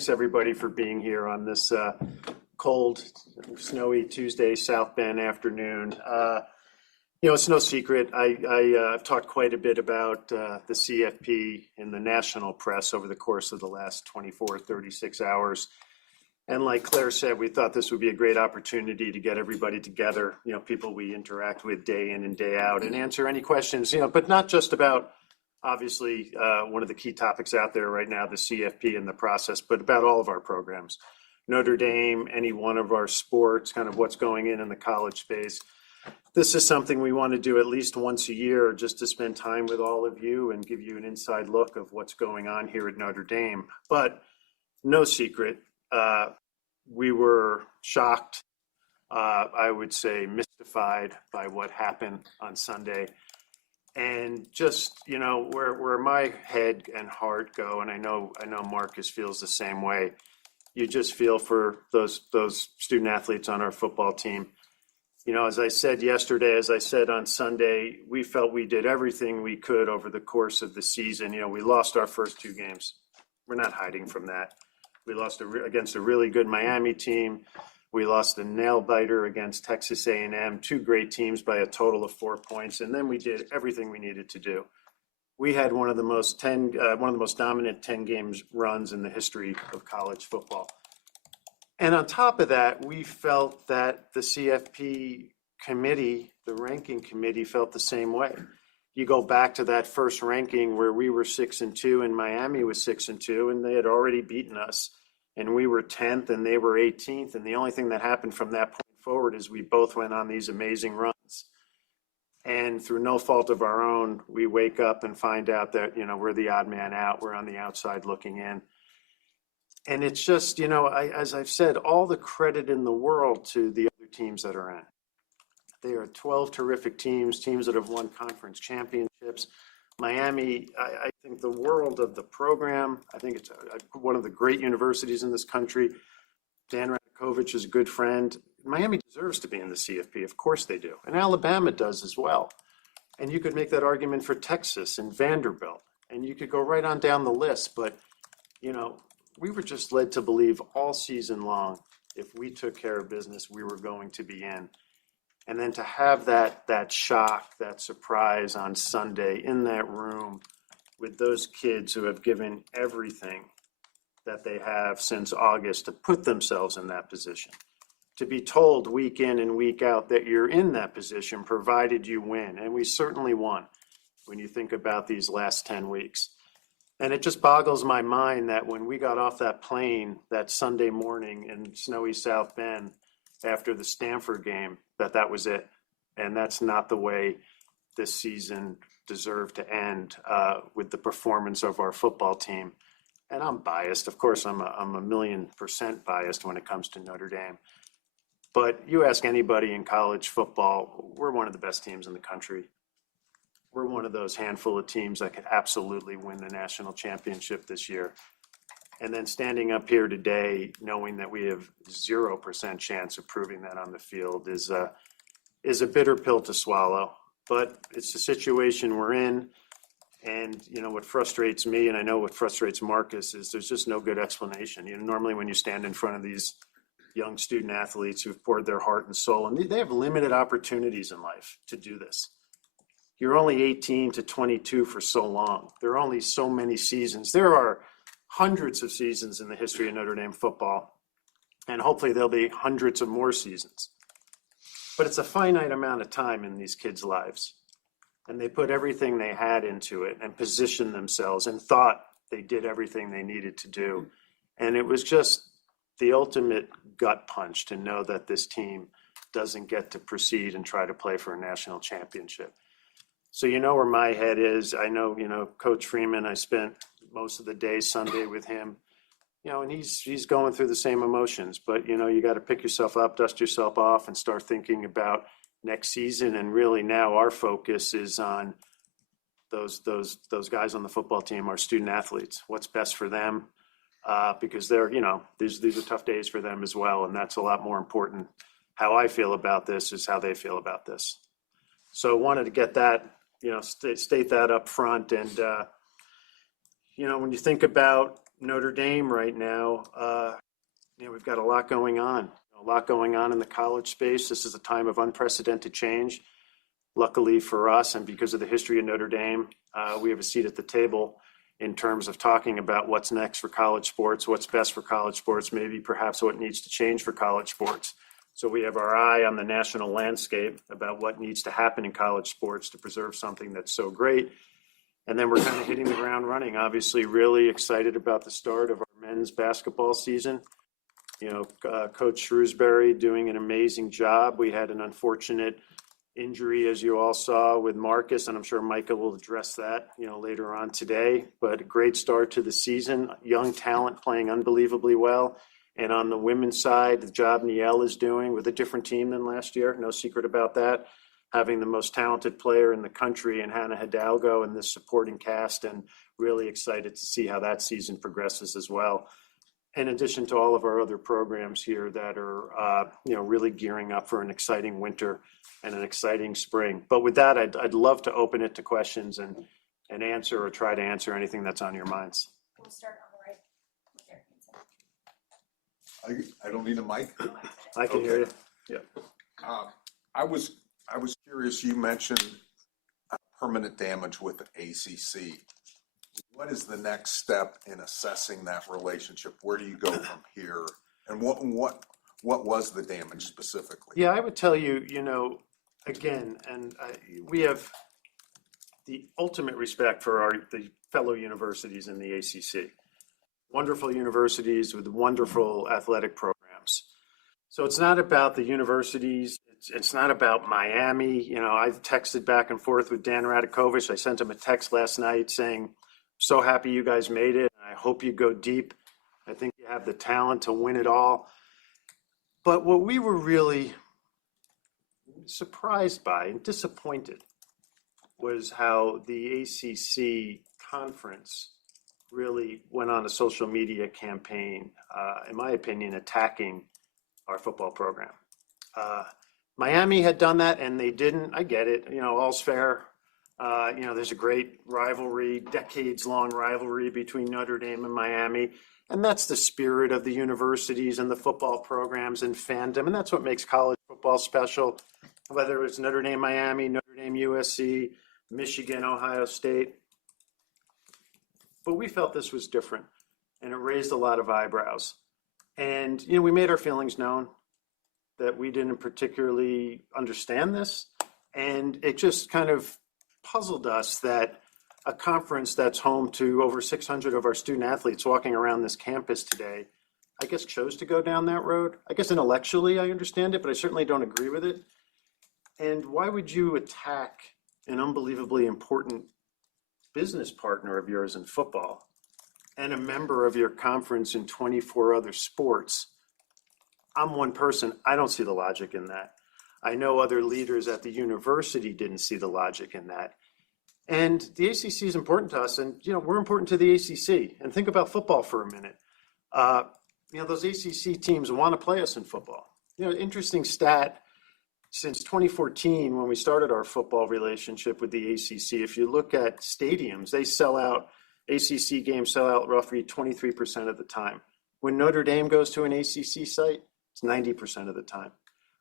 thanks everybody for being here on this cold, snowy Tuesday South Bend afternoon. It's no secret. I've talked quite a bit about the CFP in the national press over the course of the last 24, 36 hours. And like Claire said, we thought this would be a great opportunity to get everybody together, people we interact with day in and day out, and answer any questions, but not just about, obviously, one of the key topics out there right now, the CFP and the process, but about all of our programs. Notre Dame, any one of our sports, kind of what's going in the college space. This is something we want to do at least once a year, just to spend time with all of you and give you an inside look of what's going on here at Notre Dame. But no secret, we were shocked, I would say mystified by what happened on Sunday. And just, where my head and heart go, and I know Marcus feels the same way, you just feel for those student athletes on our football team. As I said yesterday, as I said on Sunday, we felt we did everything we could over the course of the season. We lost our first two games. We're not hiding from that. We lost against a really good Miami team. We lost a nail-biter against Texas A&M, two great teams by a total of 4 points, and then we did everything we needed to do. We had one of the most dominant 10 games runs in the history of college football. And on top of that, we felt that the CFP committee, the ranking committee, felt the same way. You go back to that first ranking where we were 6-2 and Miami was 6-2, and they had already beaten us. And we were 10th and they were 18th. And the only thing that happened from that point forward is we both went on these amazing runs. And through no fault of our own, we wake up and find out that, we're the odd man out. We're on the outside looking in. And it's just, as I've said, all the credit in the world to the other teams that are in. They are 12 terrific teams that have won conference championships. Miami, I think the world of the program. I think it's one of the great universities in this country. Dan Radakovich is a good friend. Miami deserves to be in the CFP. Of course they do. And Alabama does as well. And you could make that argument for Texas and Vanderbilt. And you could go right on down the list. But, we were just led to believe all season long, if we took care of business, we were going to be in. And then to have that shock, that surprise on Sunday in that room with those kids who have given everything that they have since August to put themselves in that position, to be told week in and week out that you're in that position provided you win. And we certainly won when you think about these last 10 weeks. And it just boggles my mind that when we got off that plane that Sunday morning in snowy South Bend after the Stanford game, that was it. And that's not the way this season deserved to end with the performance of our football team. And I'm biased. Of course, I'm a 1,000,000% biased when it comes to Notre Dame. But you ask anybody in college football, we're one of the best teams in the country. We're one of those handful of teams that could absolutely win the national championship this year. And then standing up here today, knowing that we have 0% chance of proving that on the field is a bitter pill to swallow. But it's the situation we're in. And, what frustrates me, and I know what frustrates Marcus, is there's just no good explanation. Normally when you stand in front of these young student athletes who've poured their heart and soul, and they have limited opportunities in life to do this. You're only 18 to 22 for so long. There are only so many seasons. There are hundreds of seasons in the history of Notre Dame football, and hopefully there'll be hundreds of more seasons. But it's a finite amount of time in these kids' lives. And they put everything they had into it and positioned themselves and thought they did everything they needed to do. And it was just the ultimate gut punch to know that this team doesn't get to proceed and try to play for a national championship. So where my head is. I know, Coach Freeman, I spent most of the day Sunday with him, and he's going through the same emotions. But, you got to pick yourself up, dust yourself off, and start thinking about next season. And really now our focus is on those guys on the football team, our student athletes. What's best for them? Because they're, these are tough days for them as well. And that's a lot more important. How I feel about this is how they feel about this. So I wanted to get that, state that up front. And, when you think about Notre Dame right now, we've got a lot going on. A lot going on in the college space. This is a time of unprecedented change. Luckily for us, and because of the history of Notre Dame, we have a seat at the table in terms of talking about what's next for college sports, what's best for college sports, maybe perhaps what needs to change for college sports. So we have our eye on the national landscape about what needs to happen in college sports to preserve something that's so great. And then we're kind of hitting the ground running. Obviously, really excited about the start of our men's basketball season. Coach Shrewsbury doing an amazing job. We had an unfortunate injury, as you all saw, with Marcus, and I'm sure Micah will address that, later on today. But a great start to the season. Young talent playing unbelievably well. And on the women's side, the job Niele is doing with a different team than last year. No secret about that. Having the most talented player in the country in Hannah Hidalgo and this supporting cast, and really excited to see how that season progresses as well. In addition to all of our other programs here that are, really gearing up for an exciting winter and an exciting spring. But with that, I'd love to open it to questions and answer or try to answer anything that's on your minds. We'll start on the right. I don't need a mic. I can hear you. Yeah. I was curious. You mentioned permanent damage with the ACC. What is the next step in assessing that relationship? Where do you go from here? And what was the damage specifically? Yeah, I would tell you, again, and we have the ultimate respect for the fellow universities in the ACC. Wonderful universities with wonderful athletic programs. So it's not about the universities. It's not about Miami. I've texted back and forth with Dan Radakovich. I sent him a text last night saying, so happy you guys made it. I hope you go deep. I think you have the talent to win it all. But what we were really surprised by and disappointed was how the ACC conference really went on a social media campaign, in my opinion, attacking our football program. Miami had done that and they didn't. I get it. All's fair. There's a great rivalry, decades-long rivalry between Notre Dame and Miami. And that's the spirit of the universities and the football programs and fandom. And that's what makes college football special, whether it's Notre Dame, Miami, Notre Dame, USC, Michigan, Ohio State. But we felt this was different, and it raised a lot of eyebrows. And, we made our feelings known that we didn't particularly understand this. And it just kind of puzzled us that a conference that's home to over 600 of our student athletes walking around this campus today, I guess chose to go down that road. I guess intellectually I understand it, but I certainly don't agree with it. And why would you attack an unbelievably important business partner of yours in football and a member of your conference in 24 other sports? I'm one person. I don't see the logic in that. I know other leaders at the university didn't see the logic in that. And the ACC is important to us, and we're important to the ACC. And think about football for a minute. Those ACC teams want to play us in football. Interesting stat. Since 2014, when we started our football relationship with the ACC, if you look at stadiums, ACC games sell out roughly 23% of the time. When Notre Dame goes to an ACC site, it's 90% of the time.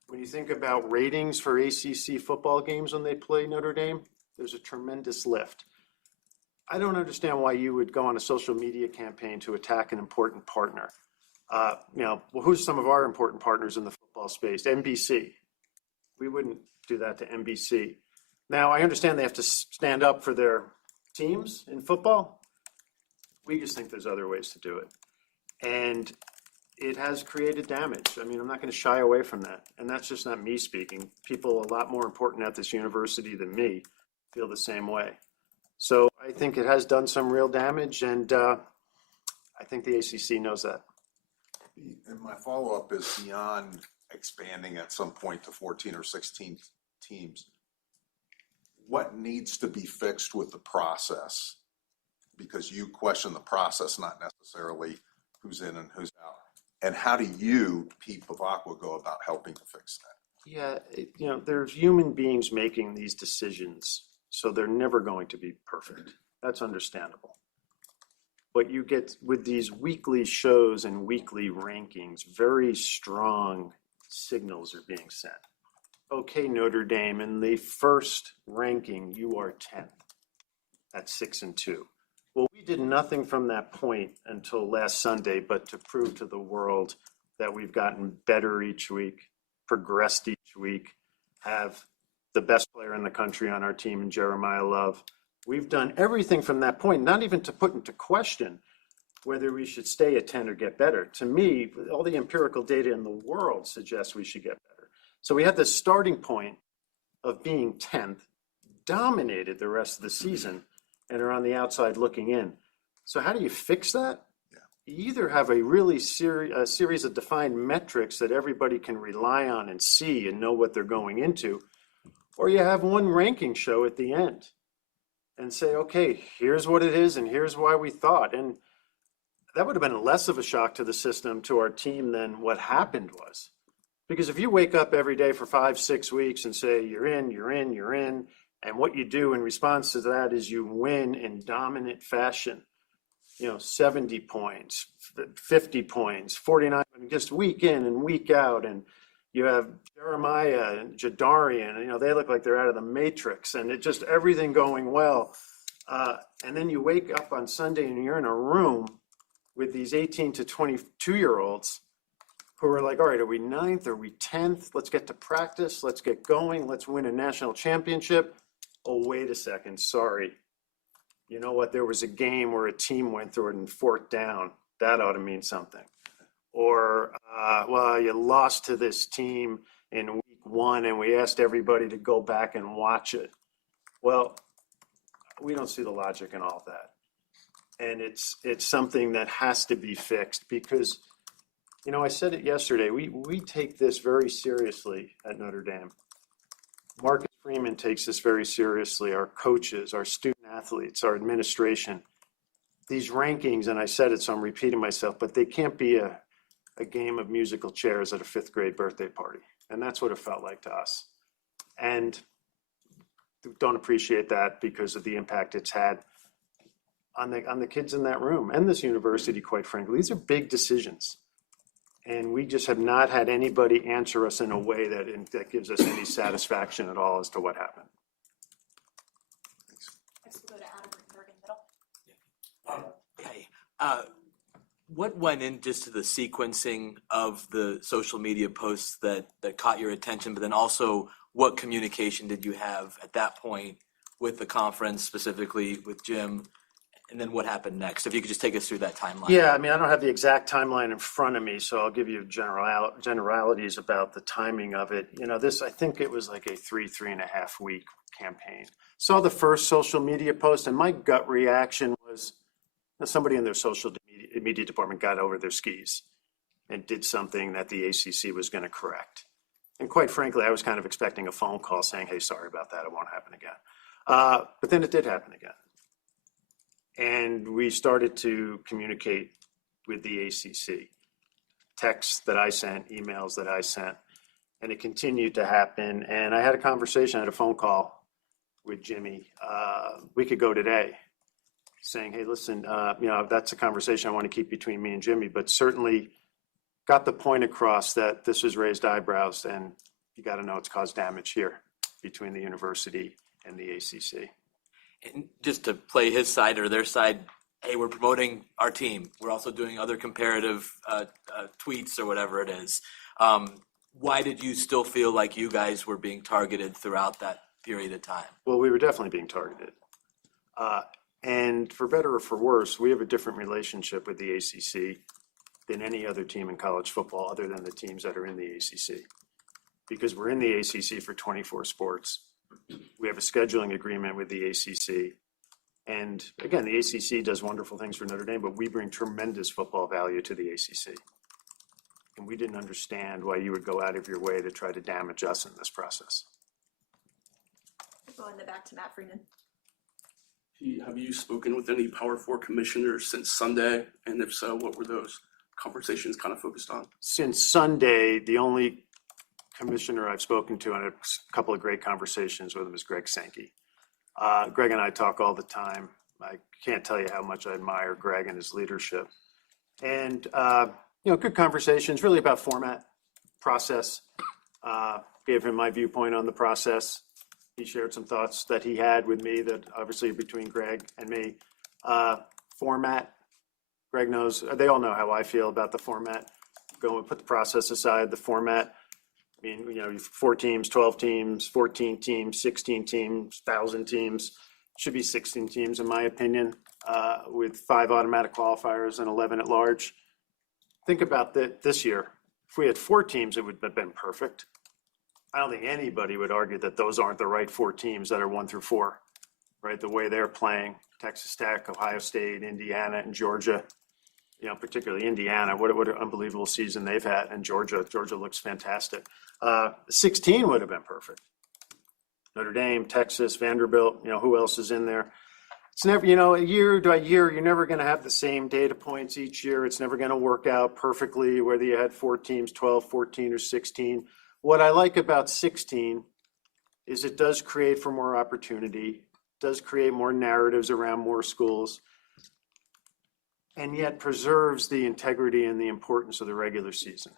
When you think about ratings for ACC football games when they play Notre Dame, there's a tremendous lift. I don't understand why you would go on a social media campaign to attack an important partner. Who's some of our important partners in the football space? NBC. We wouldn't do that to NBC. Now, I understand they have to stand up for their teams in football. We just think there's other ways to do it. And it has created damage. I'm not going to shy away from that. And that's just not me speaking. People a lot more important at this university than me feel the same way. So I think it has done some real damage, and I think the ACC knows that. And my follow-up is beyond expanding at some point to 14 or 16 teams. What needs to be fixed with the process? Because you question the process, not necessarily who's in and who's out. And how do you, Pete Bevacqua, go about helping to fix that? Yeah, there's human beings making these decisions, so they're never going to be perfect. That's understandable. But you get with these weekly shows and weekly rankings, very strong signals are being sent. Okay, Notre Dame, in the first ranking, you are 10th at 6-2. Well, we did nothing from that point until last Sunday, but to prove to the world that we've gotten better each week, progressed each week, have the best player in the country on our team in Jeremiah Love. We've done everything from that point, not even to put into question whether we should stay at 10 or get better. To me, all the empirical data in the world suggests we should get better. So we had this starting point of being 10th, dominated the rest of the season, and are on the outside looking in. So how do you fix that? You either have a really series of defined metrics that everybody can rely on and see and know what they're going into, or you have one ranking show at the end and say, okay, here's what it is and here's why we thought. And that would have been less of a shock to the system, to our team, than what happened was. Because if you wake up every day for 5-6 weeks and say, you're in, you're in, you're in, and what you do in response to that is you win in dominant fashion, 70 points, 50 points, 49, just week in and week out. And you have Jeremiah and Jadarian, they look like they're out of the Matrix, and it just everything going well. And then you wake up on Sunday and you're in a room with these 18 to 22-year-olds who are like, all right, are we 9th? Are we 10th? Let's get to practice. Let's get going. Let's win a national championship. Oh, wait a second. Sorry. You know what? There was a game where a team went through it and 4th down. That ought to mean something. Or, well, you lost to this team in week 1 and we asked everybody to go back and watch it. Well, we don't see the logic in all of that. And it's something that has to be fixed because, I said it yesterday, we take this very seriously at Notre Dame. Marcus Freeman takes this very seriously, our coaches, our student athletes, our administration. These rankings, and I said it, so I'm repeating myself, but they can't be a game of musical chairs at a 5th grade birthday party. And that's what it felt like to us. And don't appreciate that because of the impact it's had on the kids in that room and this university, quite frankly. These are big decisions. And we just have not had anybody answer us in a way that gives us any satisfaction at all as to what happened. Next we'll go to Adam Bergen Middle. Hey, what went in just to the sequencing of the social media posts that caught your attention, but then also what communication did you have at that point with the conference, specifically with Jim? And then what happened next? If you could just take us through that timeline. Yeah, I don't have the exact timeline in front of me, so I'll give you generalities about the timing of it. I think it was like a 3.5 week campaign. Saw the first social media post, and my gut reaction was somebody in their social media department got over their skis and did something that the ACC was going to correct. And quite frankly, I was kind of expecting a phone call saying, hey, sorry about that, it won't happen again. But then it did happen again. And we started to communicate with the ACC, texts that I sent, emails that I sent, and it continued to happen. And I had a conversation, I had a phone call with Jimmy a week ago today saying, hey, listen, that's a conversation I want to keep between me and Jimmy, but certainly got the point across that this was raised eyebrows and you got to know it's caused damage here between the university and the ACC. And just to play his side or their side, hey, we're promoting our team. We're also doing other comparative tweets or whatever it is. Why did you still feel like you guys were being targeted throughout that period of time? Well, we were definitely being targeted. And for better or for worse, we have a different relationship with the ACC than any other team in college football other than the teams that are in the ACC. Because we're in the ACC for 24 sports. We have a scheduling agreement with the ACC. And again, the ACC does wonderful things for Notre Dame, but we bring tremendous football value to the ACC. And we didn't understand why you would go out of your way to try to damage us in this process. We'll go in the back to Matt Freeman. Have you spoken with any Power 4 commissioners since Sunday? And if so, what were those conversations kind of focused on? Since Sunday, the only commissioner I've spoken to and a couple of great conversations with him is Greg Sankey. Greg and I talk all the time. I can't tell you how much I admire Greg and his leadership. And, good conversations, really about format, process. Gave him my viewpoint on the process. He shared some thoughts that he had with me that obviously between Greg and me. Format, Greg knows, they all know how I feel about the format. Go and put the process aside, the format. I mean, 4 teams, 12 teams, 14 teams, 16 teams, 1,000 teams. Should be 16 teams, in my opinion, with 5 automatic qualifiers and 11 at large. Think about that this year. If we had 4 teams, it would have been perfect. I don't think anybody would argue that those aren't the right 4 teams that are 1 through 4, right? The way they're playing, Texas Tech, Ohio State, Indiana, and Georgia. Particularly Indiana, what an unbelievable season they've had, and Georgia looks fantastic. 16 would have been perfect. Notre Dame, Texas, Vanderbilt, who else is in there? It's never, year by year, you're never going to have the same data points each year. It's never going to work out perfectly, whether you had 4 teams, 12, 14, or 16. What I like about 16 is it does create for more opportunity, does create more narratives around more schools, and yet preserves the integrity and the importance of the regular season.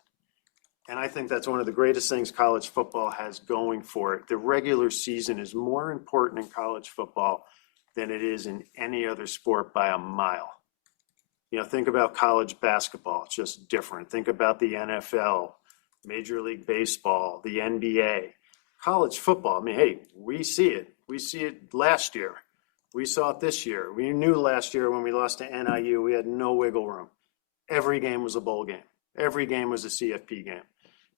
And I think that's one of the greatest things college football has going for it. The regular season is more important in college football than it is in any other sport by a mile. Think about college basketball, it's just different. Think about the NFL, Major League Baseball, the NBA. College football, hey, we see it. We see it last year. We saw it this year. We knew last year when we lost to NIU, we had no wiggle room. Every game was a bowl game. Every game was a CFP game.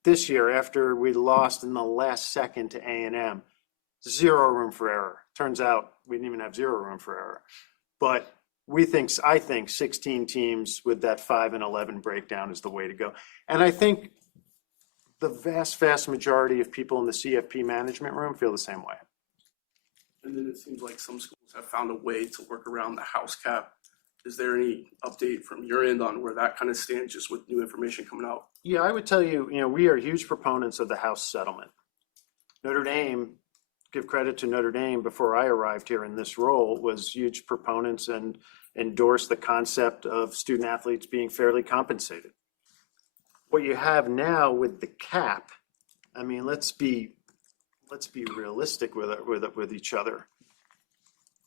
This year, after we lost in the last second to A&M, 0 room for error. Turns out we didn't even have 0 room for error. But I think 16 teams with that 5 and 11 breakdown is the way to go. And I think the vast, vast majority of people in the CFP management room feel the same way. And then it seems like some schools have found a way to work around the house cap. Is there any update from your end on where that kind of stands, just with new information coming out? Yeah, I would tell you, we are huge proponents of the house settlement. Notre Dame, give credit to Notre Dame, before I arrived here in this role, was huge proponents and endorsed the concept of student athletes being fairly compensated. What you have now with the cap, let's be realistic with each other.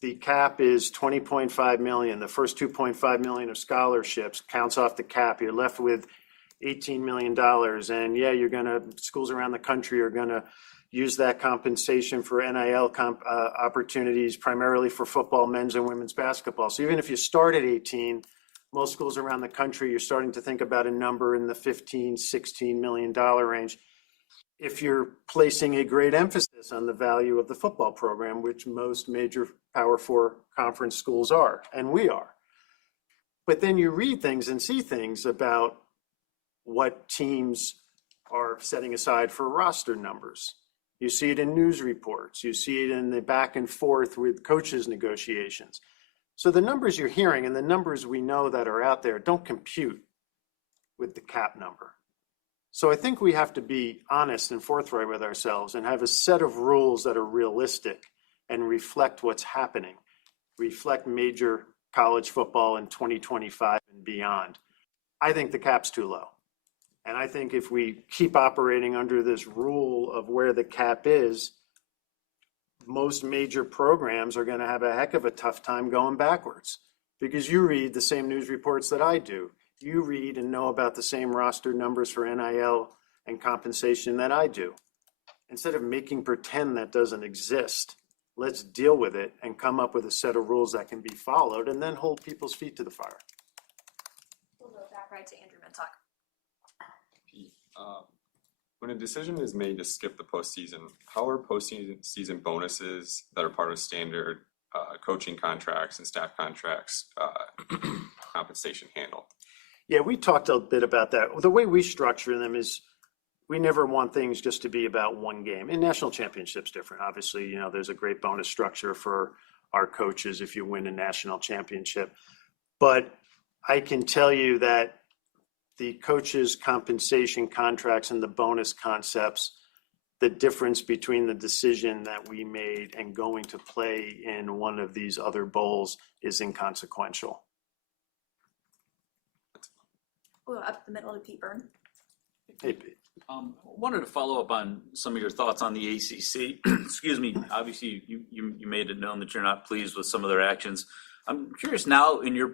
The cap is $20.5 million. The first $2.5 million of scholarships counts off the cap. You're left with $18 million. And yeah, schools around the country are gonna use that compensation for NIL opportunities, primarily for football, men's and women's basketball. So even if you start at 18, most schools around the country, you're starting to think about a number in the $15, $16 million range. If you're placing a great emphasis on the value of the football program, which most major Power 4 conference schools are, and we are. But then you read things and see things about what teams are setting aside for roster numbers. You see it in news reports. You see it in the back and forth with coaches' negotiations. So the numbers you're hearing and the numbers we know that are out there don't compute with the cap number. So I think we have to be honest and forthright with ourselves and have a set of rules that are realistic and reflect what's happening, reflect major college football in 2025 and beyond. I think the cap's too low. And I think if we keep operating under this rule of where the cap is, most major programs are going to have a heck of a tough time going backwards, because you read the same news reports that I do. You read and know about the same roster numbers for NIL and compensation that I do. Instead of making pretend that doesn't exist, let's deal with it and come up with a set of rules that can be followed and then hold people's feet to the fire. We'll go back right to Andrew Mintock. Pete, when a decision is made to skip the postseason, how are postseason bonuses that are part of standard coaching contracts and staff contracts compensation handled? Yeah, we talked a bit about that. The way we structure them is we never want things just to be about one game. And national championship's different. Obviously, there's a great bonus structure for our coaches if you win a national championship. But I can tell you that the coaches' compensation contracts and the bonus concepts the difference between the decision that we made and going to play in one of these other bowls is inconsequential. We'll go up the middle to Pete Byrne. Hey, Pete. Wanted to follow up on some of your thoughts on the ACC. Excuse me. Obviously, you made it known that you're not pleased with some of their actions. I'm curious now, in your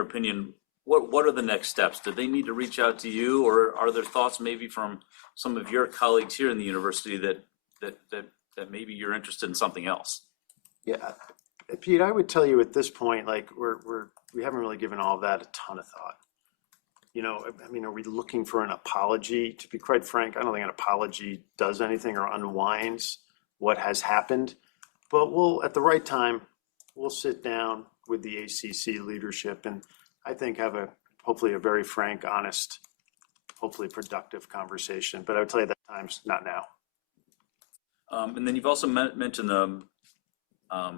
opinion, what are the next steps? Do they need to reach out to you, or are there thoughts maybe from some of your colleagues here in the university that maybe you're interested in something else? Yeah, Pete, I would tell you at this point, like we haven't really given all of that a ton of thought. You know, I mean, are we looking for an apology? To be quite frank, I don't think an apology does anything or unwinds what has happened. But at the right time, we'll sit down with the ACC leadership and I think have hopefully a very frank, honest, hopefully productive conversation. But I would tell you that time's not now. And then you've also mentioned the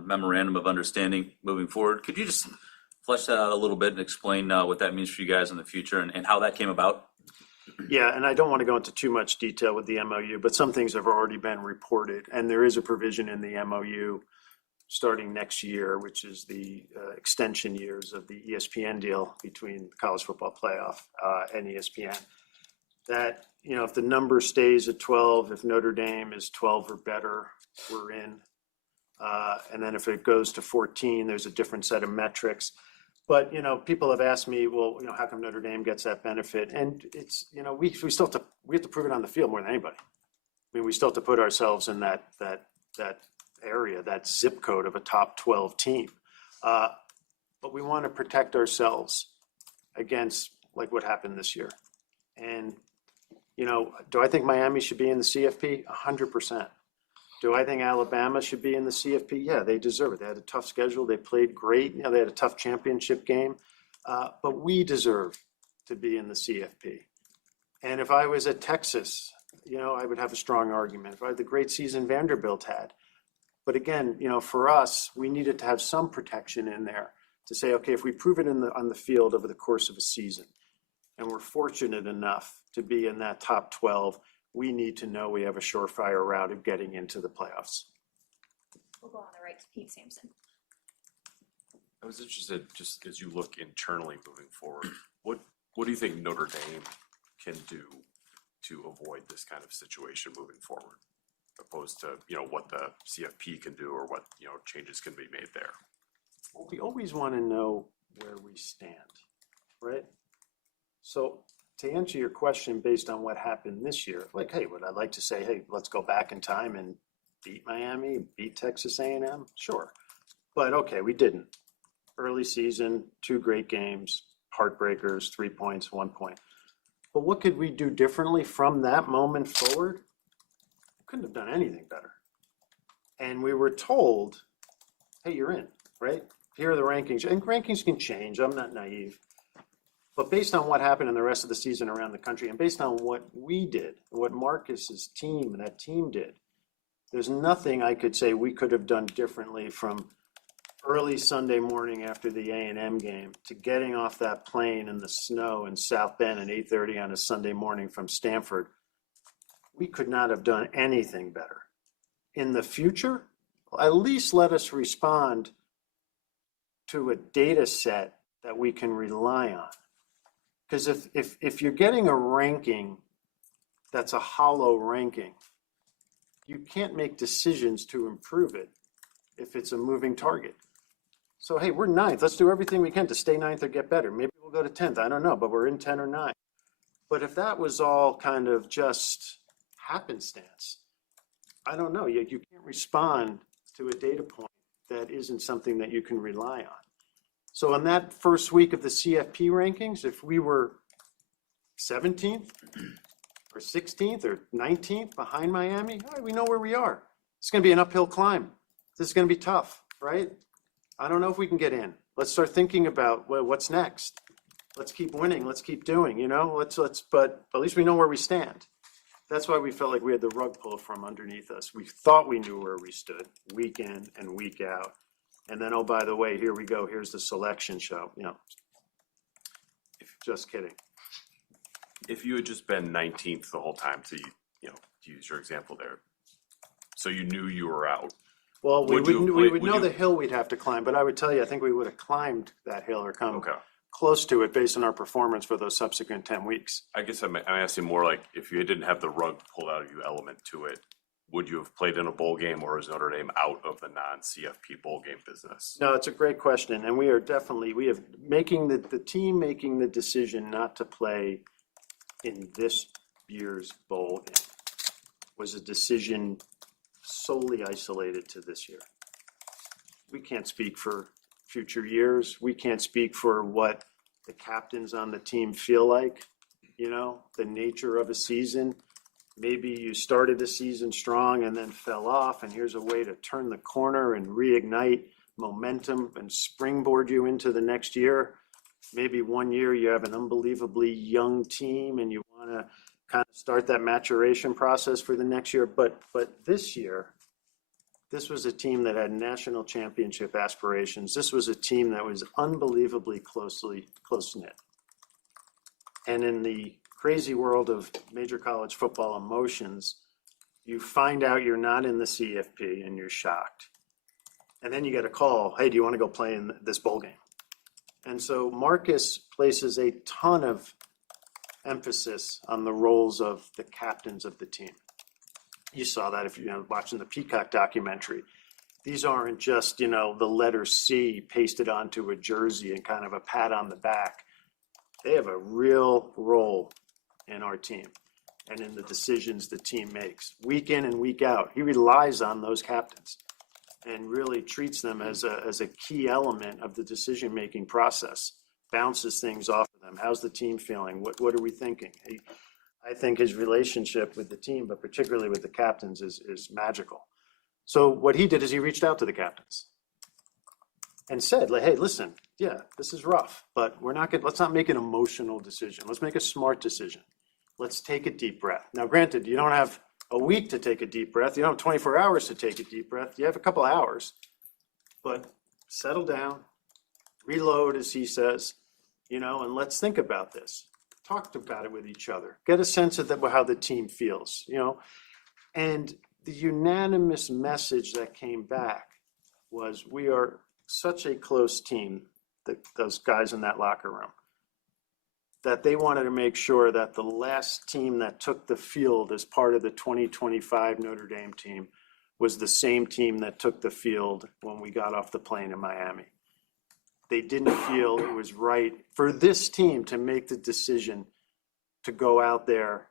memorandum of understanding moving forward. Could you just flesh that out a little bit and explain what that means for you guys in the future and how that came about? Yeah, and I don't want to go into too much detail with the MOU, but some things have already been reported. And there is a provision in the MOU starting next year, which is the extension years of the ESPN deal between the College Football Playoff and ESPN. That, you know, if the number stays at 12, if Notre Dame is 12 or better, we're in. And then if it goes to 14, there's a different set of metrics. But, you know, people have asked me, well, you know, how come Notre Dame gets that benefit? And it's, you know, we still have to prove it on the field more than anybody. I mean, we still have to put ourselves in that area, that zip code of a top 12 team. But we want to protect ourselves against like what happened this year. And, you know, do I think Miami should be in the CFP? 100%. Do I think Alabama should be in the CFP? Yeah, they deserve it. They had a tough schedule. They played great. You know, they had a tough championship game. But we deserve to be in the CFP. And if I was at Texas, you know, I would have a strong argument. If I had the great season Vanderbilt had. But again, you know, for us, we needed to have some protection in there to say, okay, if we prove it on the field over the course of a season, and we're fortunate enough to be in that top 12, we need to know we have a surefire route of getting into the playoffs. We'll go on the right to Pete Sampson. I was interested, just as you look internally moving forward, what do you think Notre Dame can do to avoid this kind of situation moving forward, opposed to, you know, what the CFP can do or what, you know, changes can be made there? Well, we always want to know where we stand, right? So to answer your question based on what happened this year, like, hey, would I like to say, hey, let's go back in time and beat Miami, beat Texas A&M? Sure. But okay, we didn't. Early season, 2 great games, heartbreakers, 3 points, 1 point. But what could we do differently from that moment forward? We couldn't have done anything better. And we were told, hey, you're in, right? Here are the rankings. And rankings can change. I'm not naive. But based on what happened in the rest of the season around the country and based on what we did, what Marcus's team and that team did, there's nothing I could say we could have done differently from early Sunday morning after the A&M game to getting off that plane in the snow in South Bend at 8:30 on a Sunday morning from Stanford. We could not have done anything better. In the future, at least let us respond to a data set that we can rely on. Because if you're getting a ranking that's a hollow ranking, you can't make decisions to improve it if it's a moving target. So, hey, we're 9th. Let's do everything we can to stay 9th or get better. Maybe we'll go to 10th. I don't know, but we're in 10 or 9. But if that was all kind of just happenstance, I don't know. You can't respond to a data point that isn't something that you can rely on. So in that first week of the CFP rankings, if we were 17th or 16th or 19th behind Miami, all right, we know where we are. It's going to be an uphill climb. This is going to be tough, right? I don't know if we can get in. Let's start thinking about, well, what's next? Let's keep winning. Let's keep doing, you know, but at least we know where we stand. That's why we felt like we had the rug pulled from underneath us. We thought we knew where we stood week in and week out. And then, oh, by the way, here we go. Here's the selection show. You know, just kidding. If you had just been 19th the whole time, do to use your example there. So you knew you were out. Well, we Would you have would played- know you- the hill we'd have to climb, but I would tell you, I think we would have climbed that hill or come Okay. close to it based on our performance for those subsequent 10 weeks. I guess I'm asking more like if you didn't have the rug pulled out of you element to it, would you have played in a bowl game, or is Notre Dame out of the non-CFP bowl game business? No, it's a great question, and we have making the team making the decision not to play in this year's bowl game was a decision solely isolated to this year. We can't speak for future years. We can't speak for what the captains on the team feel like, the nature of a season. Maybe you started the season strong and then fell off, and here's a way to turn the corner and reignite momentum and springboard you into the next year. Maybe one year you have an unbelievably young team and you want to kind of start that maturation process for the next year. But this year, this was a team that had national championship aspirations. This was a team that was unbelievably close-knit. And in the crazy world of major college football emotions, you find out you're not in the CFP and you're shocked. And then you get a call, hey, do you want to go play in this bowl game? And so Marcus places a ton of emphasis on the roles of the captains of the team. You saw that if you're watching the Peacock documentary. These aren't just, the letter C pasted onto a jersey and kind of a pat on the back. They have a real role in our team and in the decisions the team makes week in and week out. He relies on those captains and really treats them as a key element of the decision-making process, bounces things off of them. How's the team feeling? What are we thinking? I think his relationship with the team, but particularly with the captains, is magical. So what he did is he reached out to the captains and said, hey, listen, yeah, this is rough, but let's not make an emotional decision. Let's make a smart decision. Let's take a deep breath. Now, granted, you don't have a week to take a deep breath. You don't have 24 hours to take a deep breath. You have a couple of hours, but settle down, reload, as he says, and let's think about this. Talk about it with each other. Get a sense of how the team feels, And the unanimous message that came back was we are such a close team, those guys in that locker room, that they wanted to make sure that the last team that took the field as part of the 2025 Notre Dame team was the same team that took the field when we got off the plane in Miami. They didn't feel it was right for this team to make the decision to go out there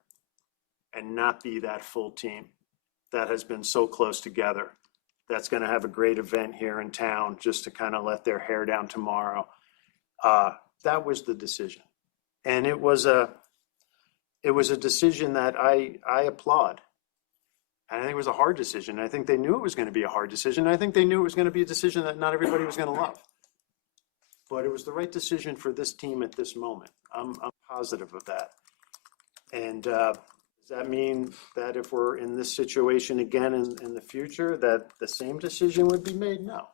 and not be that full team that has been so close together, that's going to have a great event here in town just to kind of let their hair down tomorrow. That was the decision. And it was a decision that I applaud. And I think it was a hard decision. I think they knew it was going to be a hard decision. I think they knew it was going to be a decision that not everybody was going to love. But it was the right decision for this team at this moment. I'm positive of that. And does that mean that if we're in this situation again in the future, that the same decision would be made? No.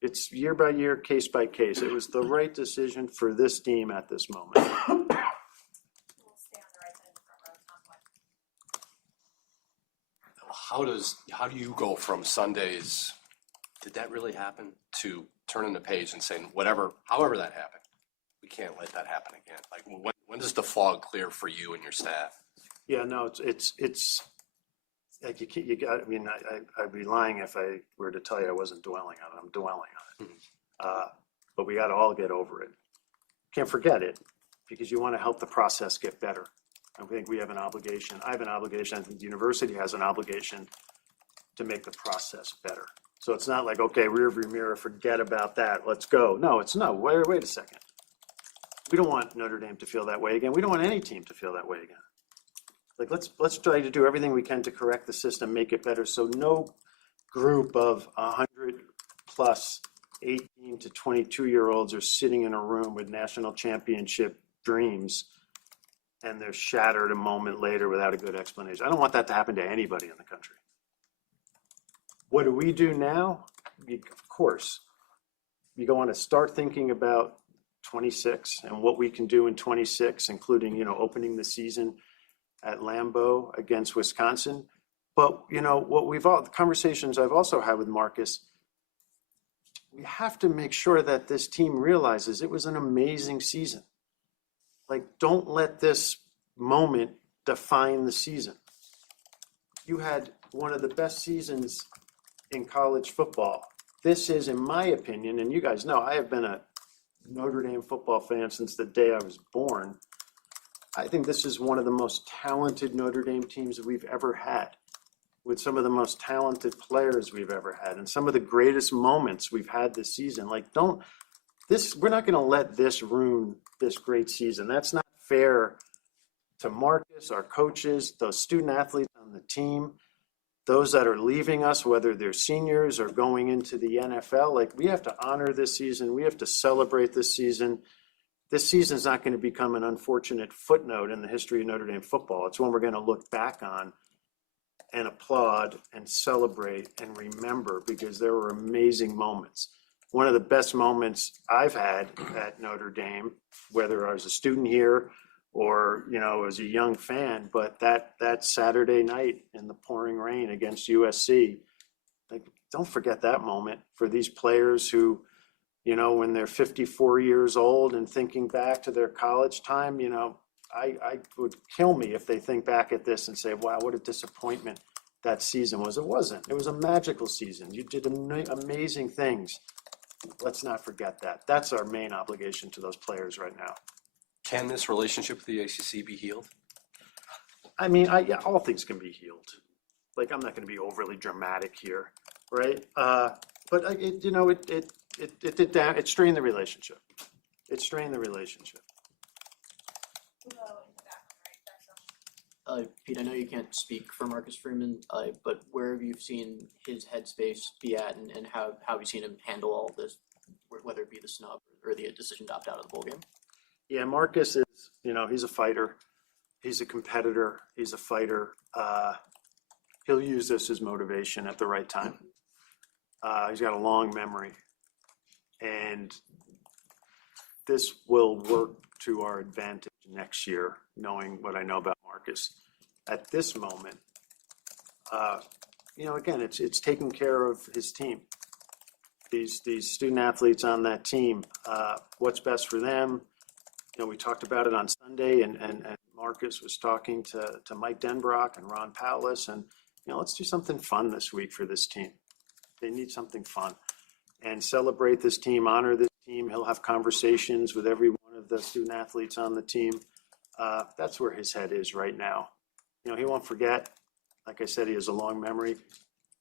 It's year by year, case by case. It was the right decision for this team at this moment. We'll stay on the right side of the front row, Tom White. How do you go from Sundays, did that really happen, to turning the page and saying however that happened, we can't let that happen again? Like when does the fog clear for you and your staff? Yeah, no, it's like I'd be lying if I were to tell you I wasn't dwelling on it. I'm dwelling on it. But we got to all get over it. Can't forget it, because you want to help the process get better. I think we have an obligation. I have an obligation. I think the university has an obligation to make the process better. So it's not like, okay, rearview mirror, forget about that, let's go. No, wait a second. We don't want Notre Dame to feel that way again. We don't want any team to feel that way again. Like, let's try to do everything we can to correct the system, make it better, so no group of 100 plus 18 to 22-year-olds are sitting in a room with national championship dreams and they're shattered a moment later without a good explanation. I don't want that to happen to anybody in the country. What do we do now? Of course, you want to start thinking about 26 and what we can do in 26, including, opening the season at Lambeau against Wisconsin. But, you know, the conversations I've also had with Marcus, we have to make sure that this team realizes it was an amazing season. Like, don't let this moment define the season. You had one of the best seasons in college football. This is, in my opinion, and you guys know, I have been a Notre Dame football fan since the day I was born. I think this is one of the most talented Notre Dame teams that we've ever had, with some of the most talented players we've ever had, and some of the greatest moments we've had this season. Like, we're not going to let this ruin this great season. That's not fair to Marcus, our coaches, those student athletes on the team, those that are leaving us, whether they're seniors or going into the NFL. Like, we have to honor this season. We have to celebrate this season. This season is not going to become an unfortunate footnote in the history of Notre Dame football. It's one we're going to look back on and applaud and celebrate and remember, because there were amazing moments. One of the best moments I've had at Notre Dame, whether I was a student here or, you know, as a young fan, but that Saturday night in the pouring rain against USC, like, don't forget that moment for these players who, you know, when they're 54 years old and thinking back to their college time, you know, I would kill me if they think back at this and say, wow, what a disappointment that season was. It wasn't. It was a magical season. You did amazing things. Let's not forget that. That's our main obligation to those players right now. Can this relationship with the ACC be healed? I mean, yeah, all things can be healed. Like, I'm not going to be overly dramatic here, right? But it strained the relationship. It strained the relationship. We'll go in the back, right? That's Pete, I know you can't speak for Marcus Freeman, but where have you seen his headspace be at, and how have you seen him handle all of this, whether it be the snub or the decision to opt out of the bowl game? Yeah, Marcus is, you know, he's a fighter. He's a competitor. He's a fighter. He'll use this as motivation at the right time. He's got a long memory. And this will work to our advantage next year, knowing what I know about Marcus. At this moment, you know, again, it's taking care of his team. These student athletes on that team, what's best for them. You know, we talked about it on Sunday, and Marcus was talking to Mike Denbrock and Ron Powless, and, you know, let's do something fun this week for this team. They need something fun, and celebrate this team, honor this team. He'll have conversations with every one of the student athletes on the team. That's where his head is right now. You know, he won't forget. Like I said, he has a long memory.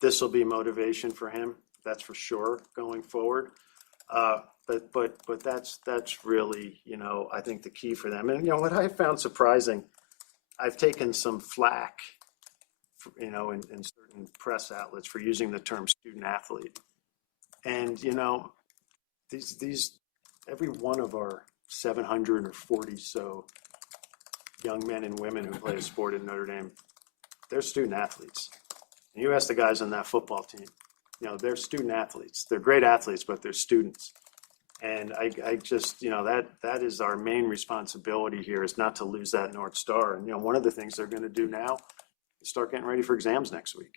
This will be motivation for him. That's for sure going forward. But that's really, you know, I think the key for them. And, you know, what I found surprising, I've taken some flack, you know, in certain press outlets for using the term student athlete. And, you know, these every one of our 740 so young men and women who play a sport in Notre Dame, they're student athletes. And you ask the guys on that football team, you know, they're student athletes. They're great athletes, but they're students. And I just, you know, that is our main responsibility here, is not to lose that North Star. And, you know, one of the things they're going to do now is start getting ready for exams next week.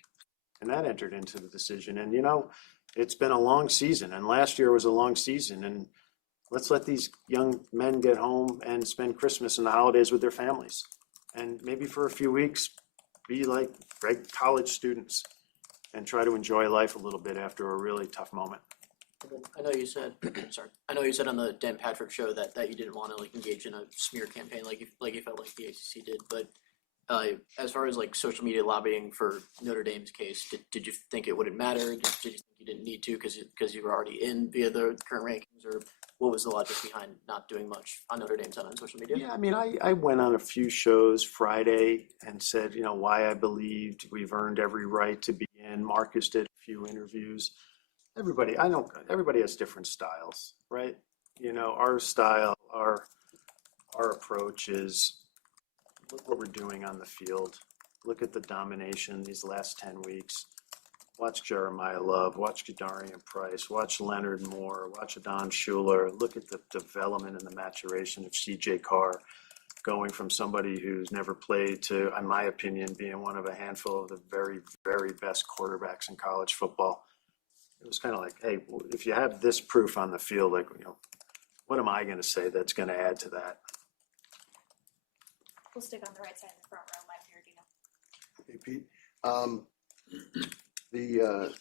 And that entered into the decision. And, you know, it's been a long season, and last year was a long season. And let's let these young men get home and spend Christmas and the holidays with their families. And maybe for a few weeks, be like college students and try to enjoy life a little bit after a really tough moment. I know you said, sorry. I know you said on the Dan Patrick show that you didn't want to, like, engage in a smear campaign like you felt like the ACC did. But as far as, like, social media lobbying for Notre Dame's case, did you think it wouldn't matter? Did you think you didn't need to because you were already in via the current rankings, or what was the logic behind not doing much on Notre Dame's on social media? Yeah, I mean, I went on a few shows Friday and said, you know, why I believed we've earned every right to be in. Marcus did a few interviews. Everybody has different styles, right? You know, our style, our approach is, look what we're doing on the field. Look at the domination these last 10 weeks. Watch Jeremiah Love, watch Kadarian Price, watch Leonard Moore, watch Adon Schuler. Look at the development and the maturation of CJ Carr. going from somebody who's never played to, in my opinion, being one of a handful of the very, very best quarterbacks in college football. It was kind of like, hey, if you have this proof on the field, like, what am I going to say that's going to add to that? We'll stick on the right side of the front row, Mike Giardino. Hey, Pete. The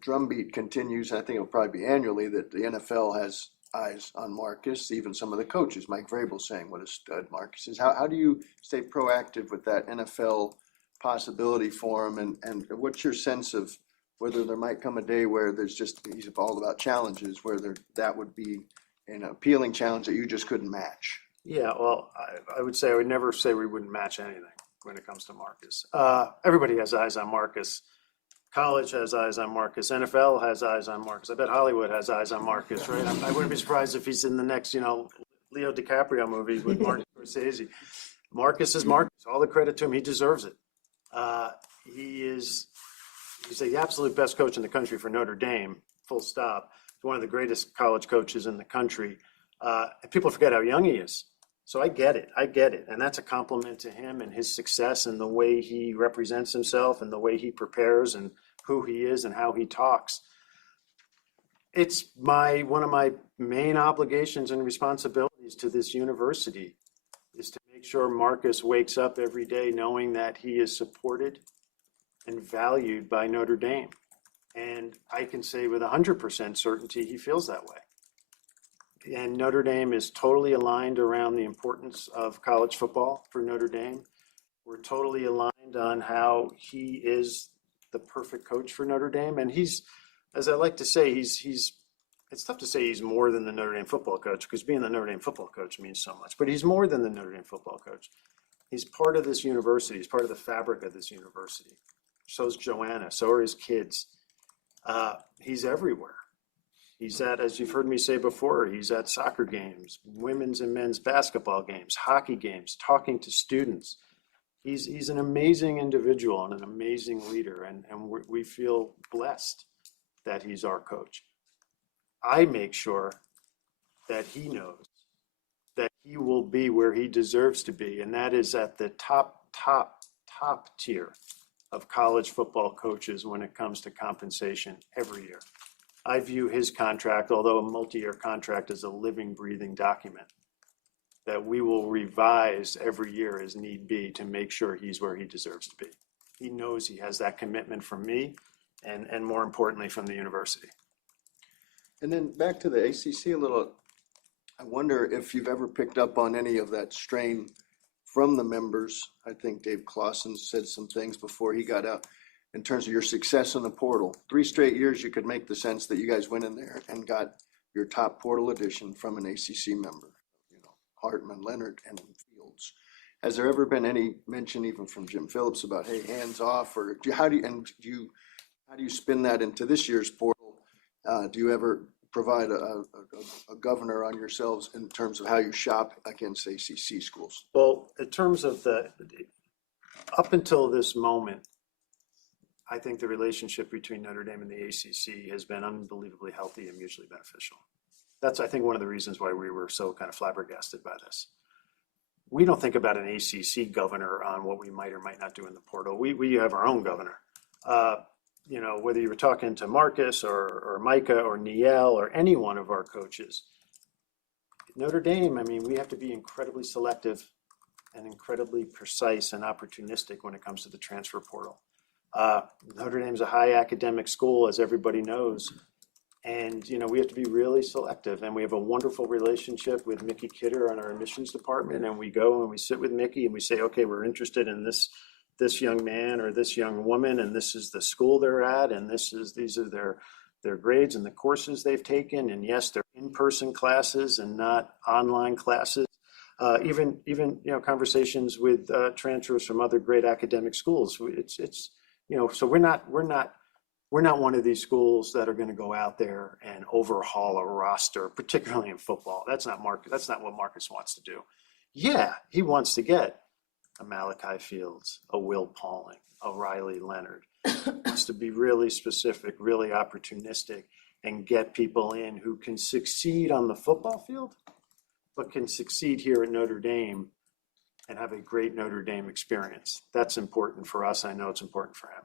drumbeat continues. I think it'll probably be annually that the NFL has eyes on Marcus. Even some of the coaches, Mike Vrabel, saying what a stud Marcus is. How do you stay proactive with that NFL possibility for him? And what's your sense of whether there might come a day where he's all about challenges, where that would be an appealing challenge that you just couldn't match? Yeah, well, I would say I would never say we wouldn't match anything when it comes to Marcus. Everybody has eyes on Marcus. College has eyes on Marcus. NFL has eyes on Marcus. I bet Hollywood has eyes on Marcus, right? I wouldn't be surprised if he's in the next, Leo DiCaprio movie with Martin Scorsese. Marcus is Marcus. All the credit to him. He deserves it. He's the absolute best coach in the country for Notre Dame, full stop. He's one of the greatest college coaches in the country. And people forget how young he is. So I get it. And that's a compliment to him and his success and the way he represents himself and the way he prepares and who he is and how he talks. It's one of my main obligations and responsibilities to this university is to make sure Marcus wakes up every day knowing that he is supported and valued by Notre Dame. And I can say with 100% certainty he feels that way. And Notre Dame is totally aligned around the importance of college football for Notre Dame. We're totally aligned on how he is the perfect coach for Notre Dame. And he's, as I like to say, it's tough to say he's more than the Notre Dame football coach because being the Notre Dame football coach means so much. But he's more than the Notre Dame football coach. He's part of this university. He's part of the fabric of this university. So's Joanna. So are his kids. He's everywhere. He's at, as you've heard me say before, he's at soccer games, women's and men's basketball games, hockey games, talking to students. He's an amazing individual and an amazing leader, and we feel blessed that he's our coach. I make sure that he knows that he will be where he deserves to be, and that is at the top tier of college football coaches when it comes to compensation every year. I view his contract, although a multi-year contract, as a living, breathing document that we will revise every year as need be to make sure he's where he deserves to be. He knows he has that commitment from me and more importantly from the university. And then back to the ACC a little, I wonder if you've ever picked up on any of that strain from the members. I think Dave Clawson said some things before he got out. In terms of your success in the portal, 3 straight years you could make the sense that you guys went in there and got your top portal addition from an ACC member, Hartman, Leonard, and Fields. Has there ever been any mention even from Jim Phillips about, hey, hands off, or how do you spin that into this year's portal? Do you ever provide a governor on yourselves in terms of how you shop against ACC schools? Well, in terms of up until this moment, I think the relationship between Notre Dame and the ACC has been unbelievably healthy and mutually beneficial. That's, I think, one of the reasons why we were so kind of flabbergasted by this. We don't think about an ACC governor on what we might or might not do in the portal. We have our own governor. Whether you were talking to Marcus or Micah or Niel or any one of our coaches, Notre Dame, we have to be incredibly selective and incredibly precise and opportunistic when it comes to the transfer portal. Notre Dame's a high academic school, as everybody knows, and we have to be really selective. And we have a wonderful relationship with Mickey Kidder on our admissions department. And we go and we sit with Mickey and we say, okay, we're interested in this young man or this young woman, and this is the school they're at, and these are their grades and the courses they've taken. And yes, they're in-person classes and not online classes. Even conversations with transfers from other great academic schools. So we're not one of these schools that are going to go out there and overhaul a roster, particularly in football. That's not what Marcus wants to do. Yeah, he wants to get a Malachi Fields, a Will Pauling, a Riley Leonard. He wants to be really specific, really opportunistic, and get people in who can succeed on the football field, but can succeed here at Notre Dame and have a great Notre Dame experience. That's important for us. I know it's important for him.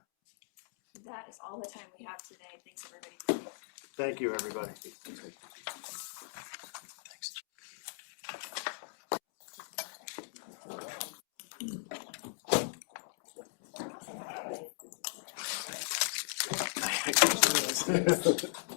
That is all the time we have today. Thanks, everybody. Thank you, everybody. Thanks.